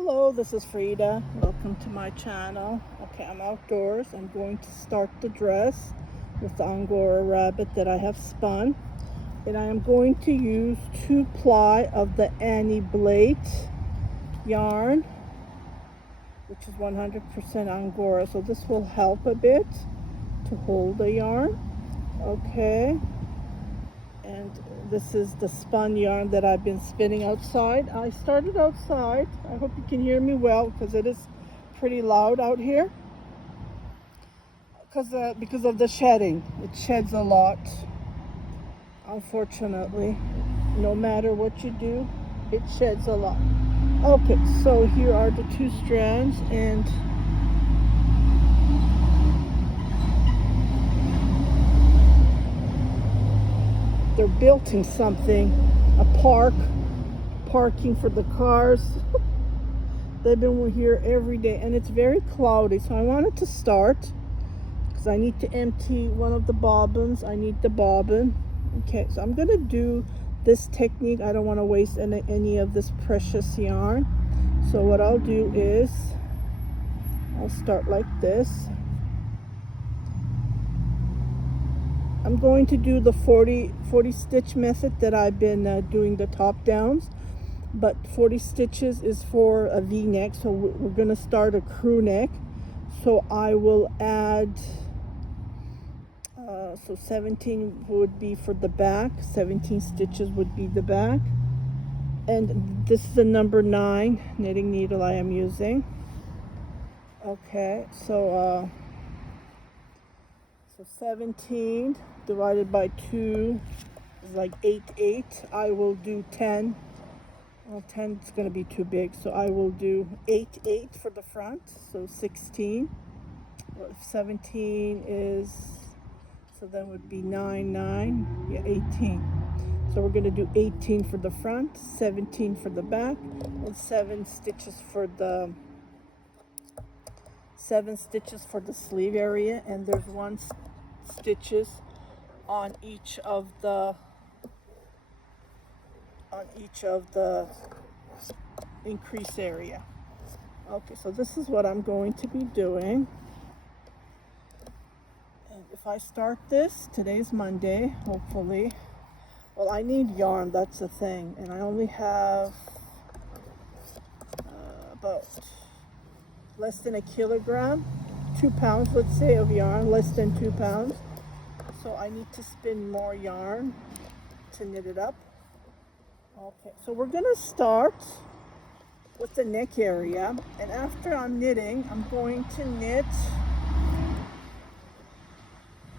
Hello, this is Frida. Welcome to my channel. Okay, I'm outdoors. I'm going to start the dress with the Angora rabbit that I have spun. And I am going to use 2-ply of the handmade yarn, which is 100% Angora. So this will help a bit to hold the yarn. Okay. And this is the spun yarn that I've been spinning outside. I started outside. I hope you can hear me well because it is pretty loud out here. Because of the shedding. It sheds a lot. Unfortunately, no matter what you do, it sheds a lot. Okay, so here are the 2 strands, and they're building something, a parking for the cars. They've been here every day, and it's very cloudy, so I wanted to start because I need to empty one of the bobbins. I need the bobbin. Okay, so I'm gonna do this technique. I don't want to waste any of this precious yarn, so what I'll do is I'll start like this. I'm going to do the 40 stitch method that I've been doing the top downs, but 40 stitches is for a V-neck, so we're going to start a crew neck. So I will add, so 17 would be for the back, 17 stitches would be the back, and this is the number 9 knitting needle I am using. Okay, so 17 divided by 2 is like 8. I will do 10. Well, 10 is going to be too big, so I will do 8 for the front, so 16. Well, if 17 is, so then would be 9, yeah, 18. So we're going to do 18 for the front, 17 for the back, and 7 stitches for the sleeve area, and there's 1 stitches on each of the increase area. Okay, so this is what I'm going to be doing. And if I start this, today's Monday, hopefully. Well, I need yarn, that's the thing, and I only have about less than a kilogram, 2 pounds, let's say, of yarn, less than 2 pounds. So I need to spin more yarn to knit it up. Okay, so we're gonna start with the neck area, and after I'm knitting, I'm going to knit,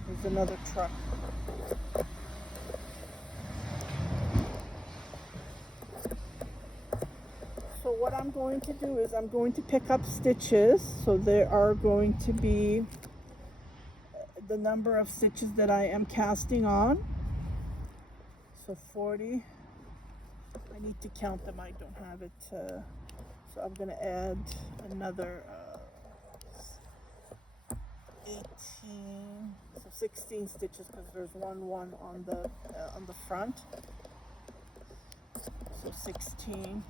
there's another truck. So what I'm going to do is I'm going to pick up stitches. So there are going to be the number of stitches that I am casting on. So 40. I need to count them. I don't have it. So I'm going to add another 18. So 16 stitches because there's one on the front. So 16.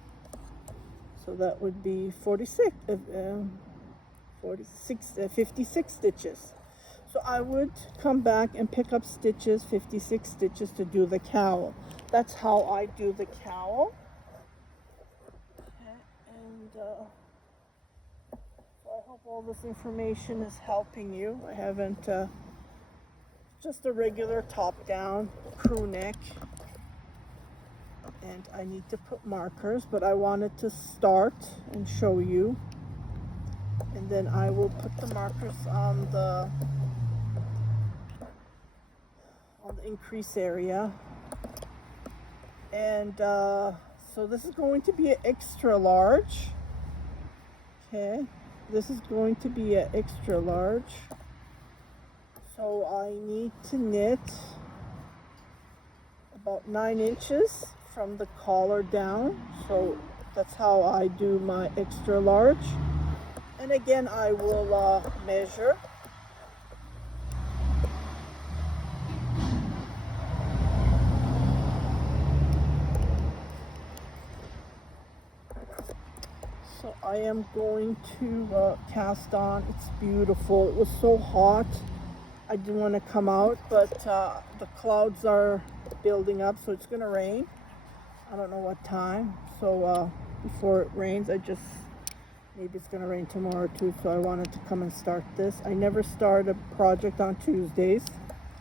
So that would be 56 stitches. So I would come back and pick up stitches, 56 stitches to do the cowl. That's how I do the cowl. Okay, and so I hope all this information is helping you. I haven't, just a regular top down crew neck. And I need to put markers, but I wanted to start and show you, and then I will put the markers on the increase area. And so this is going to be an extra large. Okay, this is going to be an extra large, so I need to knit about 9 inches from the collar down. So that's how I do my extra large, and again I will measure. So I am going to cast on. It's beautiful. It was so hot. I didn't want to come out, but the clouds are building up, so it's going to rain. I don't know what time. So before it rains, maybe it's going to rain tomorrow too, so I wanted to come and start this. I never start a project on Tuesdays.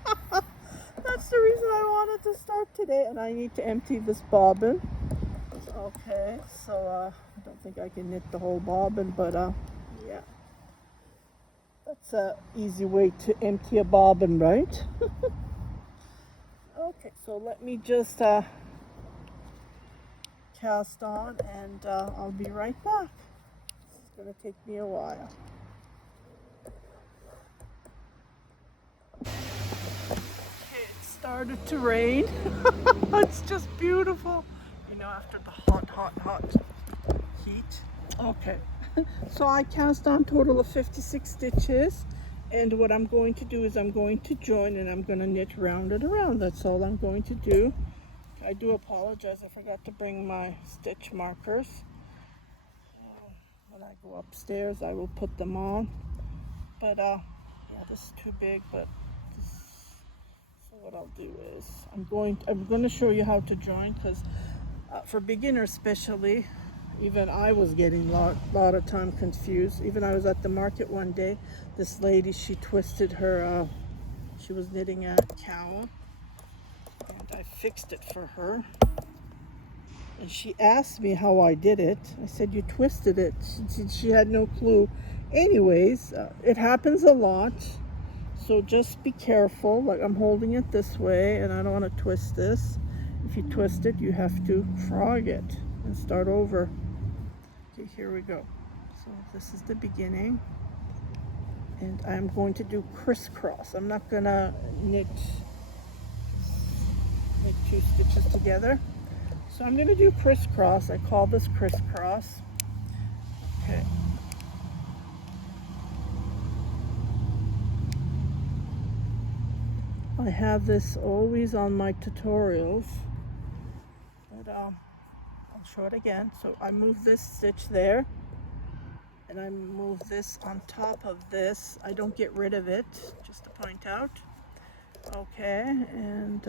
That's the reason I wanted to start today, and I need to empty this bobbin. Okay, so I don't think I can knit the whole bobbin, but yeah. That's an easy way to empty a bobbin, right? Okay, so let me just cast on, and I'll be right back. It's going to take me a while. Okay, it started to rain. It's just beautiful. You know, after the hot heat. Okay, so I cast on total of 56 stitches, and what I'm going to do is I'm going to join and I'm going to knit round and around. That's all I'm going to do. I do apologize, I forgot to bring my stitch markers. When I go upstairs I will put them on, but yeah, this is too big. But so what I'll do is I'm going to show you how to join, because for beginners especially, even I was getting a lot of time confused. Even I was at the market one day, this lady, she twisted her she was knitting a cowl, and I fixed it for her, and she asked me how I did it. I said, you twisted it. She had no clue. Anyways, it happens a lot, so just be careful. Like, I'm holding it this way and I don't want to twist this. If you twist it, you have to frog it and start over. Okay, here we go. So this is the beginning, and I'm going to do crisscross. I'm not gonna knit 2 stitches together. So I'm going to do crisscross. I call this crisscross. Okay. I have this always on my tutorials, but I'll show it again. So I move this stitch there, and I move this on top of this. I don't get rid of it, just to point out. Okay, and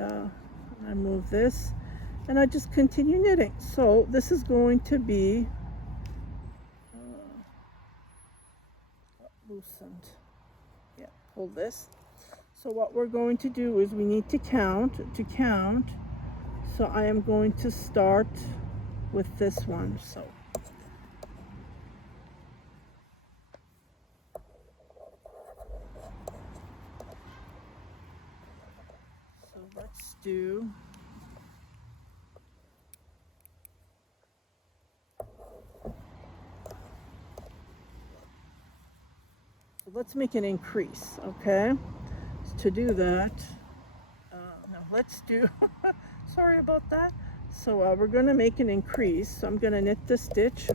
I move this, and I just continue knitting. So this is going to be loosened. Yeah, pull this. So what we're going to do is we need to count. So I am going to start with this one. So let's do let's make an increase. Okay, so to do that, no, let's do sorry about that. So we're going to make an increase. So I'm going to knit the stitch.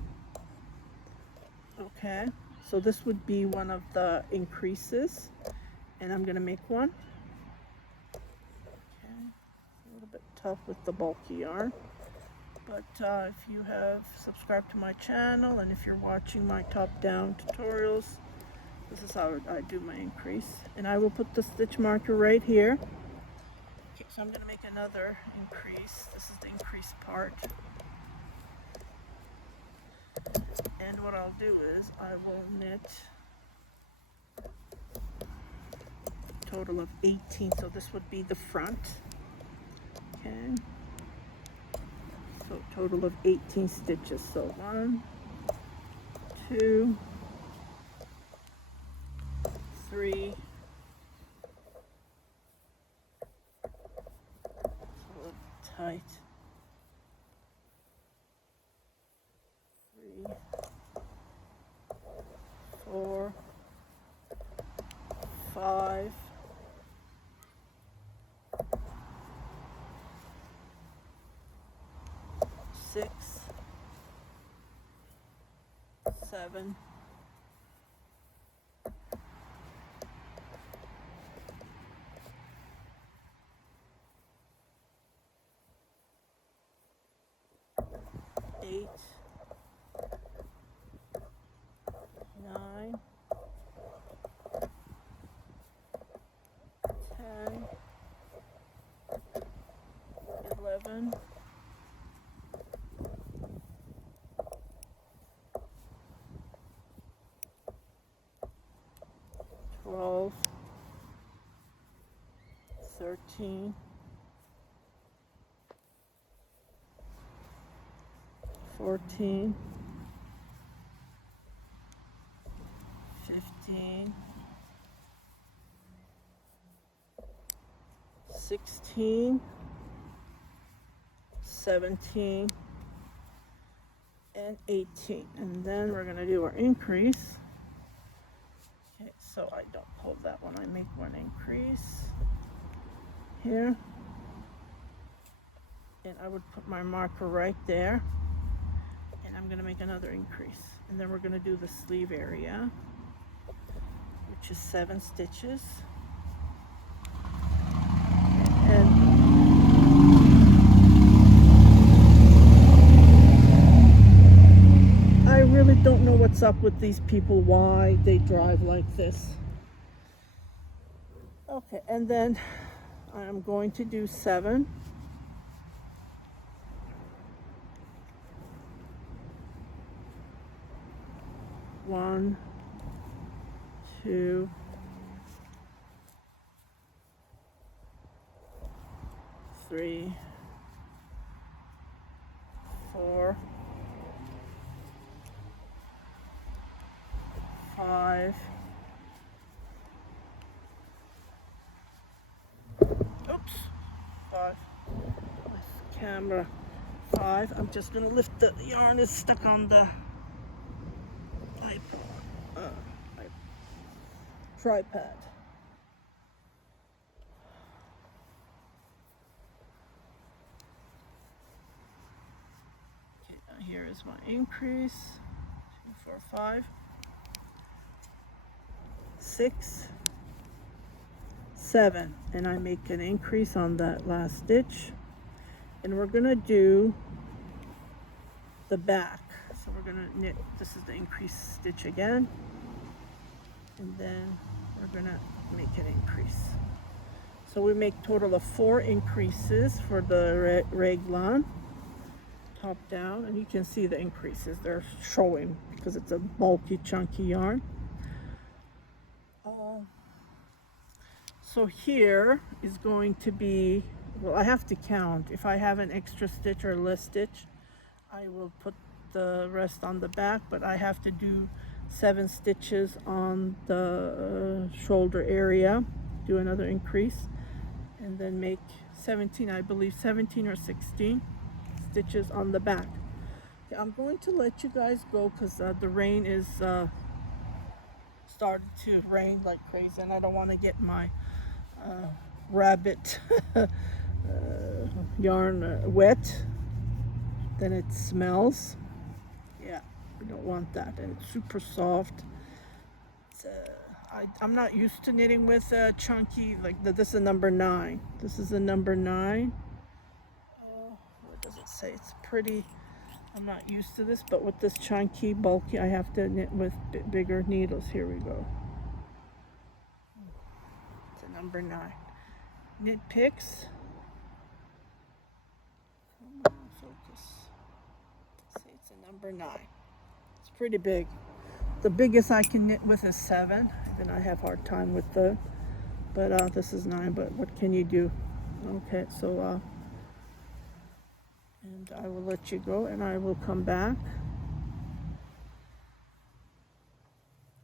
Okay, so this would be one of the increases, and I'm going to make one. Okay, a little bit tough with the bulky yarn, but if you have subscribed to my channel and if you're watching my top-down tutorials, this is how I do my increase. And I will put the stitch marker right here. Okay, so I'm going to make another increase. This is the increase part. And what I'll do is I will knit a total of 18. So this would be the front. Okay. So total of 18 stitches. So 1, 2, 3, a little tight, 3, 4, 5, 6, 7, 8, 11, 12, 13, 14, 15, 16, 17, and 18. And then we're going to do our increase. Okay, so I don't pull that one. I make one increase here. And I would put my marker right there. And I'm going to make another increase. And then we're going to do the sleeve area, which is 7 stitches. And I really don't know what's up with these people, why they drive like this. Okay, and then I'm going to do 7. 1, 2, 3, 4, 5. Oops, 5. With camera 5. I'm just gonna lift the yarn is stuck on the tripod. Okay, now here is my increase. 2, 4, 5, 6, 7, and I make an increase on that last stitch, and we're gonna do the back. So we're gonna knit, this is the increase stitch again, and then we're gonna make an increase. So we make total of 4 increases for the raglan, top down, and you can see the increases, they're showing because it's a bulky, chunky yarn. So here is going to be, well, I have to count. If I have an extra stitch or less stitch, I will put the rest on the back, but I have to do 7 stitches on the shoulder area, do another increase, and then make 17, I believe 17 or 16 stitches on the back. Okay, I'm going to let you guys go because the rain is started to rain like crazy, and I don't want to get my rabbit yarn wet. Then it smells. Yeah, we don't want that, and it's super soft. It's, I'm not used to knitting with chunky, like this is a number 9. This is a number 9. What does it say? It's pretty. I'm not used to this, but with this chunky, bulky, I have to knit with bigger needles. Here we go. It's a number 9. Knit picks. Come on, focus. See, it's a number 9. It's pretty big. The biggest I can knit with is 7. Then I have a hard time with the, but this is 9. But what can you do? Okay, so and I will let you go, and I will come back.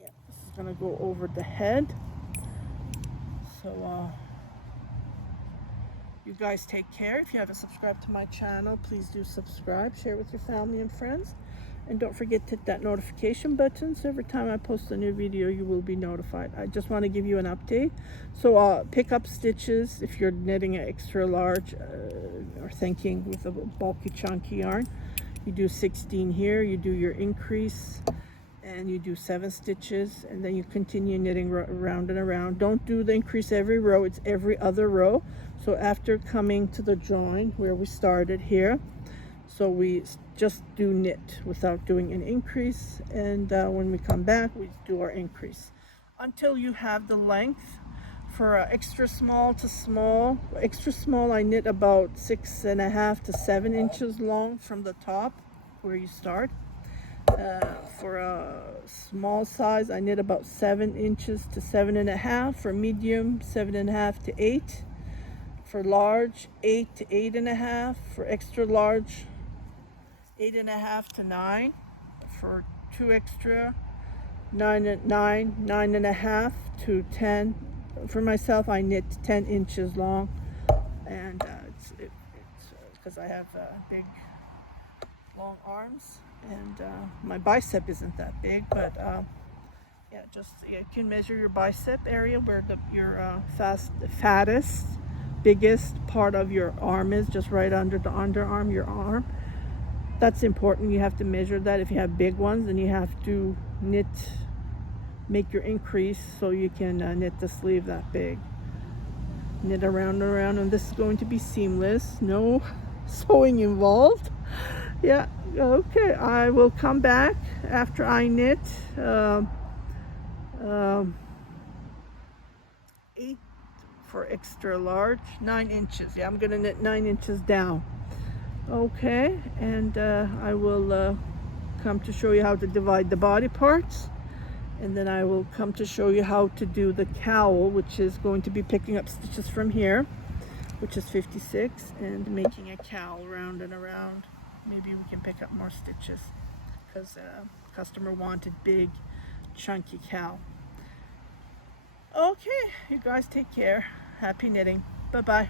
Yeah, this is gonna go over the head. So you guys take care. If you haven't subscribed to my channel, please do subscribe, share with your family and friends, and don't forget to hit that notification button so every time I post a new video you will be notified. I just want to give you an update. So pick up stitches if you're knitting an extra large or thinking with a bulky chunky yarn. You do 16 here, you do your increase, and you do 7 stitches, and then you continue knitting around and around. Don't do the increase every row, it's every other row. So after coming to the join where we started here, so we just do knit without doing an increase, and when we come back we do our increase until you have the length for extra small to small. Extra small, I knit about 6.5 to 7 inches long from the top where you start. For a small size, I knit about 7 inches to 7.5. For medium, 7.5 to 8. For large, 8 to 8.5. For extra large, 8.5 to 9. For 2 extra, 9.5 to 10. For myself, I knit 10 inches long, and it's because I have big, long arms, and my bicep isn't that big, but yeah, you can measure your bicep area where your fattest, biggest part of your arm is, just right under the underarm, your arm. That's important. You have to measure that. If you have big ones, then you have to make your increase so you can knit the sleeve that big. Knit around and around, and this is going to be seamless. No sewing involved. Yeah, okay. I will come back after I knit 8 for extra large, 9 inches. Yeah, I'm gonna knit 9 inches down. Okay, and I will come to show you how to divide the body parts, and then I will come to show you how to do the cowl, which is going to be picking up stitches from here, which is 56, and making a cowl round and around. Maybe we can pick up more stitches because customer wanted big chunky cowl. Okay, you guys take care. Happy knitting. Bye bye.